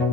Hi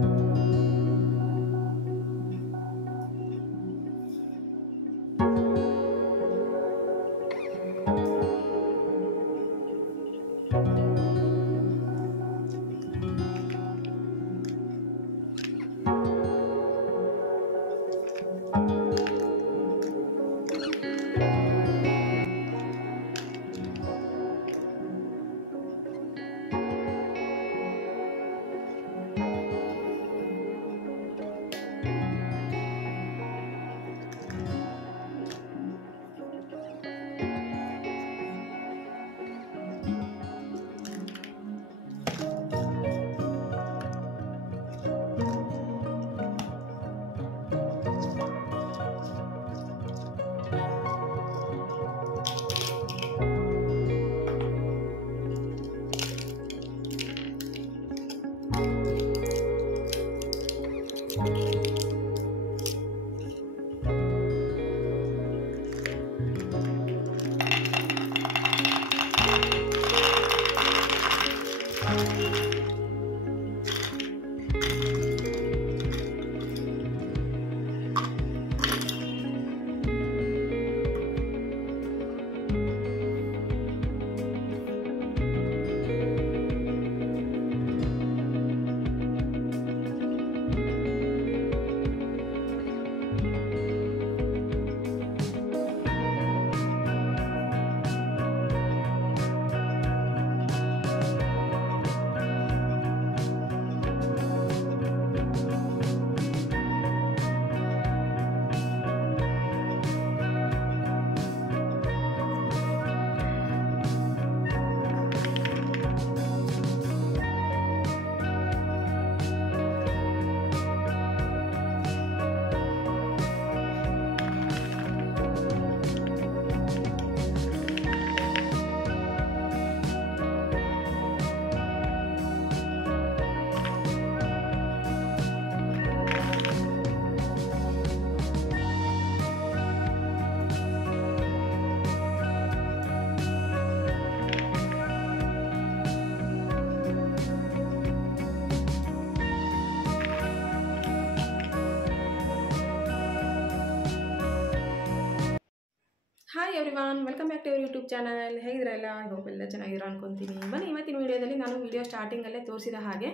everyone, welcome back to your YouTube channel. ಹೇಗಿದ್ರಲ್ಲ? I hope ಎಲ್ಲ ಚೆನ್ನಾಗಿರೋ ಅನ್ಕೊತೀನಿ. ಬನ್ನಿ, ಇವತ್ತಿನ ವೀಡಿಯೋದಲ್ಲಿ ನಾನು ವಿಡಿಯೋ ಸ್ಟಾರ್ಟಿಂಗಲ್ಲೇ ತೋರಿಸಿದ ಹಾಗೆ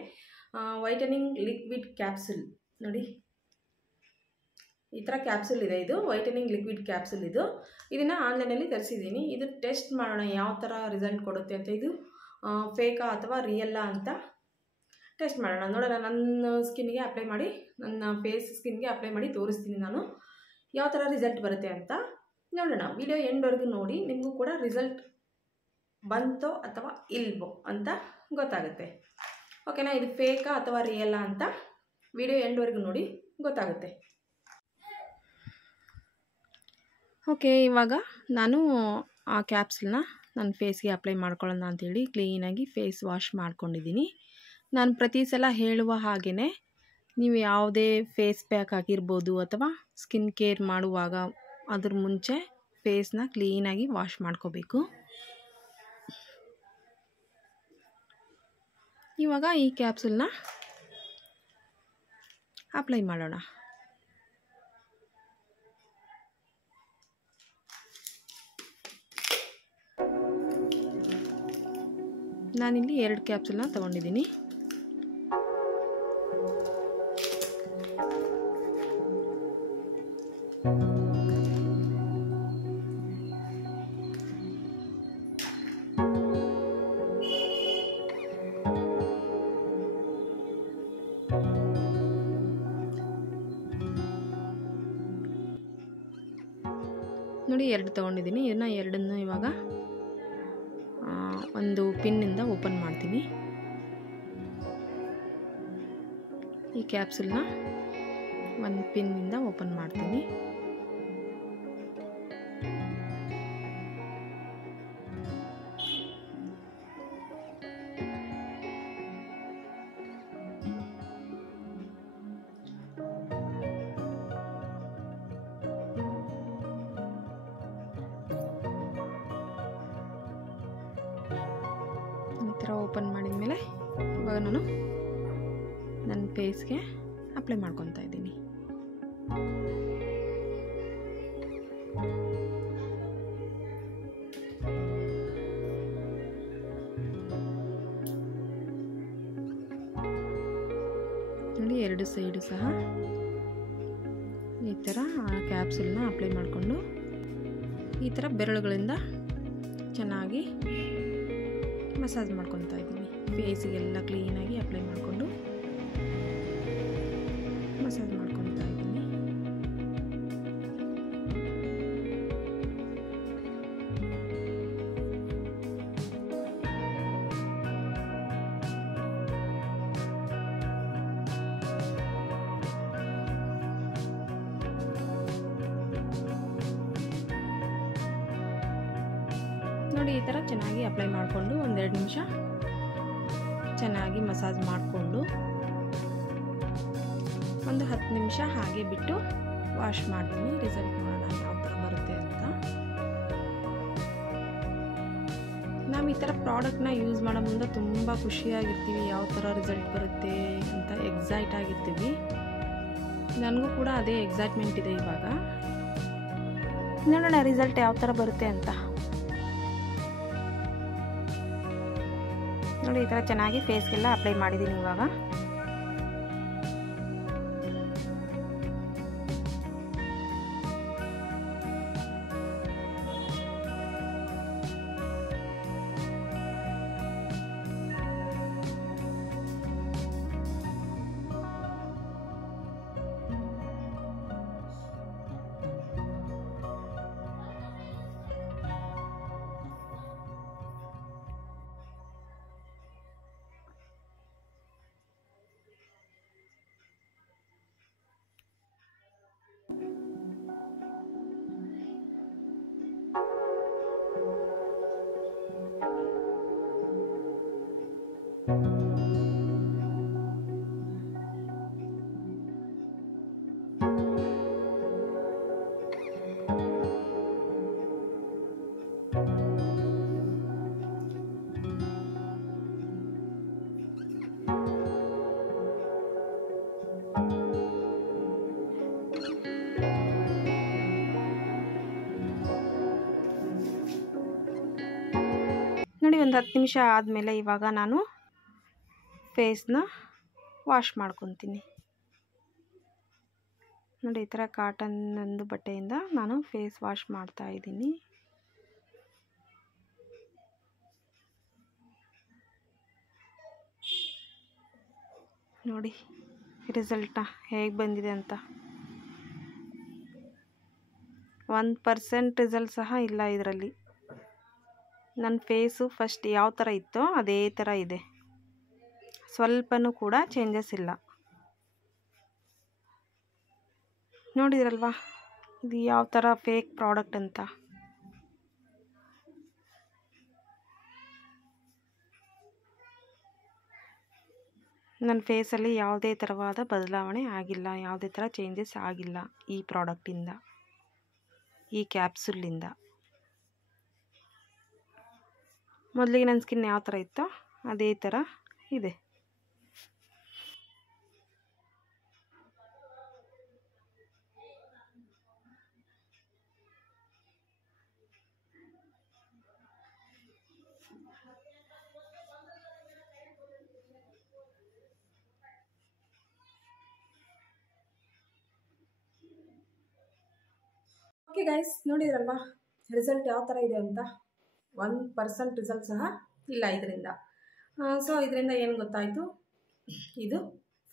ವೈಟನಿಂಗ್ ಲಿಕ್ವಿಡ್ ಕ್ಯಾಪ್ಸುಲ್ ನೋಡಿ, ಈ ಥರ ಕ್ಯಾಪ್ಸುಲ್ ಇದೆ. ಇದು ವೈಟನಿಂಗ್ ಲಿಕ್ವಿಡ್ ಕ್ಯಾಪ್ಸುಲ್. ಇದನ್ನು ಆನ್ಲೈನಲ್ಲಿ ತರಿಸಿದ್ದೀನಿ. ಇದು ಟೆಸ್ಟ್ ಮಾಡೋಣ ಯಾವ ಥರ ರಿಸಲ್ಟ್ ಕೊಡುತ್ತೆ ಅಂತ. ಇದು ಫೇಕಾ ಅಥವಾ ರಿಯಲ್ಲಾ ಅಂತ ಟೆಸ್ಟ್ ಮಾಡೋಣ. ನೋಡೋಣ, ನನ್ನ ಸ್ಕಿನ್ಗೆ ಅಪ್ಲೈ ಮಾಡಿ, ನನ್ನ ಫೇಸ್ ಸ್ಕಿನ್ಗೆ ಅಪ್ಲೈ ಮಾಡಿ ತೋರಿಸ್ತೀನಿ ನಾನು ಯಾವ ಥರ ರಿಸಲ್ಟ್ ಬರುತ್ತೆ ಅಂತ. ನೋಡೋಣ, ವಿಡಿಯೋ ಎಂಡ್ವರೆಗೂ ನೋಡಿ, ನಿಮಗೂ ಕೂಡ ರಿಸಲ್ಟ್ ಬಂತೋ ಅಥವಾ ಇಲ್ವೋ ಅಂತ ಗೊತ್ತಾಗುತ್ತೆ. ಓಕೆನಾ? ಇದು ಫೇಕಾ ಅಥವಾ ರಿಯಲ್ಲಾ ಅಂತ ವಿಡಿಯೋ ಎಂಡ್ವರೆಗೂ ನೋಡಿ ಗೊತ್ತಾಗುತ್ತೆ. ಓಕೆ, ಇವಾಗ ನಾನು ಆ ಕ್ಯಾಪ್ಸಲ್ನ ನನ್ನ ಫೇಸ್ಗೆ ಅಪ್ಲೈ ಮಾಡ್ಕೊಳ್ಳೋಣ ಅಂಥೇಳಿ ಕ್ಲೀನಾಗಿ ಫೇಸ್ ವಾಶ್ ಮಾಡ್ಕೊಂಡಿದ್ದೀನಿ. ನಾನು ಪ್ರತಿ ಸಲ ಹೇಳುವ ಹಾಗೆಯೇ ನೀವು ಯಾವುದೇ ಫೇಸ್ ಪ್ಯಾಕ್ ಆಗಿರ್ಬೋದು ಅಥವಾ ಸ್ಕಿನ್ ಕೇರ್ ಮಾಡುವಾಗ ಅದ್ರ ಮುಂಚೆ ಫೇಸ್ನ ಕ್ಲೀನಾಗಿ ವಾಶ್ ಮಾಡ್ಕೋಬೇಕು. ಇವಾಗ ಈ ಕ್ಯಾಪ್ಸುಲ್ನ ಅಪ್ಲೈ ಮಾಡೋಣ. ನಾನಿಲ್ಲಿ 2 ಕ್ಯಾಪ್ಸುಲ್ನ ತೊಗೊಂಡಿದ್ದೀನಿ. ನೋಡಿ, 2 ತೊಗೊಂಡಿದ್ದೀನಿ. ಇದನ್ನು ಎರಡನ್ನೂ ಇವಾಗ ಒಂದು ಪಿನ್ನಿಂದ ಓಪನ್ ಮಾಡ್ತೀನಿ. ಈ ಕ್ಯಾಪ್ಸುಲ್ನ ಒಂದು ಪಿನ್ನಿಂದ ಓಪನ್ ಮಾಡ್ತೀನಿ. ಈ ಥರ ಓಪನ್ ಮಾಡಿದ ಮೇಲೆ ಇವಾಗ ನಾನು ನನ್ನ ಫೇಸ್ಗೆ ಅಪ್ಲೈ ಮಾಡ್ಕೊತಾ ಇದ್ದೀನಿ. ನೋಡಿ, ಎರಡು ಸೈಡು ಸಹ ಈ ಥರ ಕ್ಯಾಪ್ಸೂಲ್ನ ಅಪ್ಲೈ ಮಾಡಿಕೊಂಡು ಈ ಥರ ಬೆರಳುಗಳಿಂದ ಚೆನ್ನಾಗಿ ಮಸಾಜ್ ಮಾಡ್ಕೊತಾ ಇದ್ದೀನಿ. ಫೇಸಿಗೆಲ್ಲ ಕ್ಲೀನಾಗಿ ಅಪ್ಲೈ ಮಾಡಿಕೊಂಡು ಮಸಾಜ್ ಮಾಡ್ಕೊತಾ ಇದ್ದೀನಿ. ನೋಡಿ, ಈ ಥರ ಚೆನ್ನಾಗಿ ಅಪ್ಲೈ ಮಾಡಿಕೊಂಡು 1-2 ನಿಮಿಷ ಚೆನ್ನಾಗಿ ಮಸಾಜ್ ಮಾಡಿಕೊಂಡು ಒಂದು 10 ನಿಮಿಷ ಹಾಗೆ ಬಿಟ್ಟು ವಾಶ್ ಮಾಡ್ತೀನಿ. ರಿಸಲ್ಟ್ ನೋಡೋಣ ಯಾವ ಥರ ಬರುತ್ತೆ ಅಂತ. ನಾವು ಈ ಥರ ಪ್ರಾಡಕ್ಟ್ನ ಯೂಸ್ ಮಾಡೋ ಮುಂದೆ ತುಂಬ ಖುಷಿಯಾಗಿರ್ತೀವಿ, ಯಾವ ಥರ ರಿಸಲ್ಟ್ ಬರುತ್ತೆ ಅಂತ ಎಕ್ಸೈಟ್ ಆಗಿರ್ತೀವಿ. ನನಗೂ ಕೂಡ ಅದೇ ಎಕ್ಸೈಟ್ಮೆಂಟ್ ಇದೆ. ಇವಾಗ ನೋಡೋಣ ರಿಸಲ್ಟ್ ಯಾವ ಥರ ಬರುತ್ತೆ ಅಂತ. ನೋಡಿ, ಈ ಥರ ಚೆನ್ನಾಗಿ ಫೇಸ್ಗೆಲ್ಲ ಅಪ್ಲೈ ಮಾಡಿದ್ದೀನಿ. ಇವಾಗ ನೋಡಿ, ಒಂದು 10 ನಿಮಿಷ ಆದಮೇಲೆ ಇವಾಗ ನಾನು ಫೇಸ್ನ ವಾಶ್ ಮಾಡ್ಕೊತೀನಿ. ನೋಡಿ, ಈ ಥರ ಕಾಟನ್ ಒಂದು ಬಟ್ಟೆಯಿಂದ ನಾನು ಫೇಸ್ ವಾಶ್ ಮಾಡ್ತಾ ಇದ್ದೀನಿ. ನೋಡಿ ರಿಸಲ್ಟ ಹೇಗೆ ಬಂದಿದೆ ಅಂತ. 1% ರಿಸಲ್ಟ್ ಸಹ ಇಲ್ಲ ಇದರಲ್ಲಿ. ನನ್ನ ಫೇಸು ಫಸ್ಟ್ ಯಾವ ಥರ ಇತ್ತೋ ಅದೇ ಥರ ಇದೆ, ಸ್ವಲ್ಪನೂ ಕೂಡ ಚೇಂಜಸ್ ಇಲ್ಲ. ನೋಡಿದ್ರಲ್ವಾ ಇದು ಯಾವ ಥರ ಫೇಕ್ ಪ್ರಾಡಕ್ಟ್ ಅಂತ. ನನ್ನ ಫೇಸಲ್ಲಿ ಯಾವುದೇ ಥರವಾದ ಬದಲಾವಣೆ ಆಗಿಲ್ಲ, ಯಾವುದೇ ಥರ ಚೇಂಜಸ್ ಆಗಿಲ್ಲ ಈ ಪ್ರಾಡಕ್ಟಿಂದ, ಈ ಕ್ಯಾಪ್ಸೂಲಿಂದ. ಮೊದಲಿಗೆ ನನ್ನ ಸ್ಕಿನ್ ಯಾವ ಥರ ಇತ್ತೋ ಅದೇ ಥರ ಇದೆ. ಓಕೆ ಗೈಸ್, ನೋಡಿದ್ರಲ್ವಾ ರಿಸಲ್ಟ್ ಯಾವ ಥರ ಇದೆ ಅಂತ. 1% ರಿಸಲ್ಟ್ ಸಹ ಇಲ್ಲ ಇದರಿಂದ. ಸೊ ಇದರಿಂದ ಏನು ಗೊತ್ತಾಯಿತು, ಇದು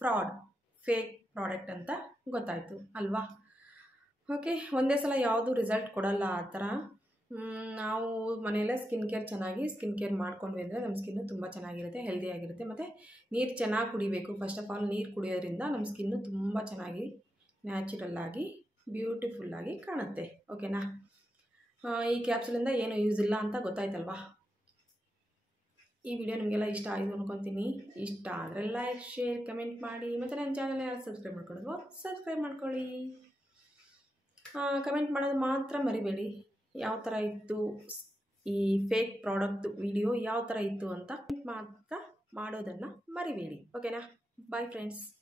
ಫ್ರಾಡ್, ಫೇಕ್ ಪ್ರಾಡಕ್ಟ್ ಅಂತ ಗೊತ್ತಾಯಿತು ಅಲ್ವಾ. ಓಕೆ, ಒಂದೇ ಸಲ ಯಾವುದು ರಿಸಲ್ಟ್ ಕೊಡಲ್ಲ ಆ ಥರ. ನಾವು ಮನೆಯಲ್ಲೇ ಸ್ಕಿನ್ ಕೇರ್ ಮಾಡ್ಕೊಂಡ್ವಿ ಅಂದರೆ ನಮ್ಮ ಸ್ಕಿನ್ನು ತುಂಬ ಚೆನ್ನಾಗಿರುತ್ತೆ, ಹೆಲ್ದಿಯಾಗಿರುತ್ತೆ. ಮತ್ತು ನೀರು ಚೆನ್ನಾಗಿ ಕುಡಿಬೇಕು. ಫಸ್ಟ್ ಆಫ್ ಆಲ್ ನೀರು ಕುಡಿಯೋದ್ರಿಂದ ನಮ್ಮ ಸ್ಕಿನ್ನು ತುಂಬ ಚೆನ್ನಾಗಿ ನ್ಯಾಚುರಲ್ಲಾಗಿ ಬ್ಯೂಟಿಫುಲ್ಲಾಗಿ ಕಾಣುತ್ತೆ. ಓಕೆನಾ. ಈ ಕ್ಯಾಪ್ಸೂಲಿಂದ ಏನು ಯೂಸ್ ಇಲ್ಲ ಅಂತ ಗೊತ್ತಾಯ್ತಲ್ವಾ. ಈ ವಿಡಿಯೋ ನಿಮಗೆಲ್ಲ ಇಷ್ಟ ಆಯಿತು ಅನ್ಕೊತೀನಿ. ಇಷ್ಟ ಆದರೆ ಲೈಕ್, ಶೇರ್, ಕಮೆಂಟ್ ಮಾಡಿ. ಮತ್ತು ನನ್ನ ಚಾನಲ್ನ ಯಾರು ಸಬ್ಸ್ಕ್ರೈಬ್ ಮಾಡ್ಕೊಳ್ಳೋದು ಸಬ್ಸ್ಕ್ರೈಬ್ ಮಾಡ್ಕೊಳ್ಳಿ. ಕಮೆಂಟ್ ಮಾಡೋದು ಮಾತ್ರ ಮರಿಬೇಡಿ. ಯಾವ ಥರ ಇತ್ತು ಈ ಫೇಕ್ ಪ್ರಾಡಕ್ಟ್ ವಿಡಿಯೋ, ಯಾವ ಥರ ಇತ್ತು ಅಂತ ಮಾತ್ರ ಮಾಡೋದನ್ನು ಮರಿಬೇಡಿ. ಓಕೆನಾ. Bye friends.